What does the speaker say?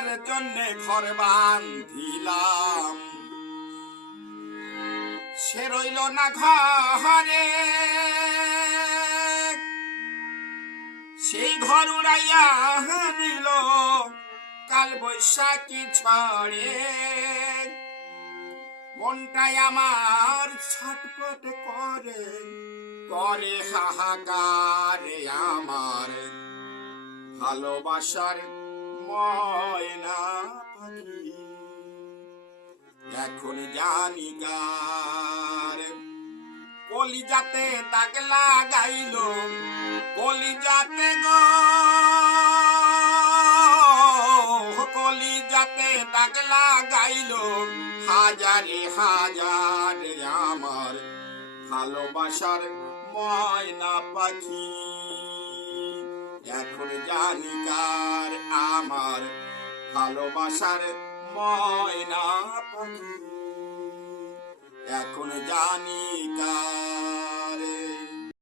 যার জন্যে ঘর বান্ধিলাম সে রইল না ঘরে, সেই ঘর উড়াইয়া নিল কাল বৈশাখী ঝড়ে। মনটাই আমার ছটপট করে করে হাহাকারে আমার ভালোবাসার ময়না পাখি এখন জানি গার। কলিজাতে দাগ লাগাইল কলিজাতে গো, কলিজাতে দাগ লাগাইল হাজারে হাজারে আমার ভালোবাসার ময়না পাখি এখন জানি কার আমার ভালোবাসার ময়না পাখি এখন জানি কার।